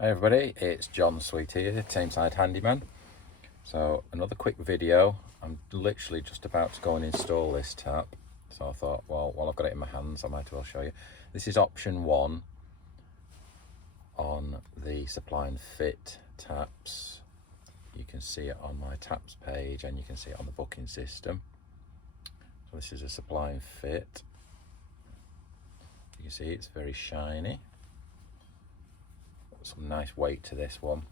Hi everybody, it's John Sweet here, Tameside Handyman. So another quick video. I'm literally just about to go and install this tap. So I thought, well, while I've got it in my hands, I might as well show you. This is option 1 on the supply and fit taps. You can see it on my taps page and you can see it on the booking system. So this is a supply and fit. You can see it's very shiny. Some nice weight to this one.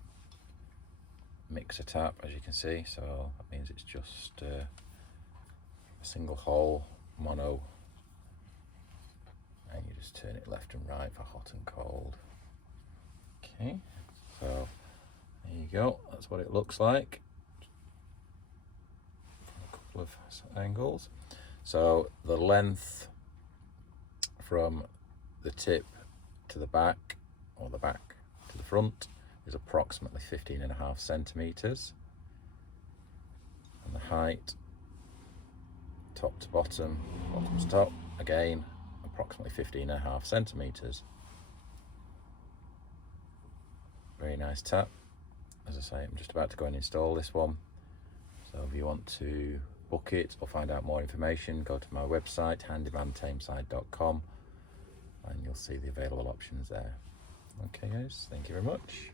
Mixer tap, as you can see, so that means it's just a single hole mono, and you just turn it left and right for hot and cold. Okay, so there you go, that's what it looks like from a couple of angles. So the length from the tip to the back, or the back to the front, is approximately 15.5 centimeters, and the height top to bottom, bottom to top, again approximately 15.5 centimeters. Very nice tap. As I say, I'm just about to go and install this one, so if you want to book it or find out more information, go to my website handymantameside.com and you'll see the available options there. Okay guys, thank you very much.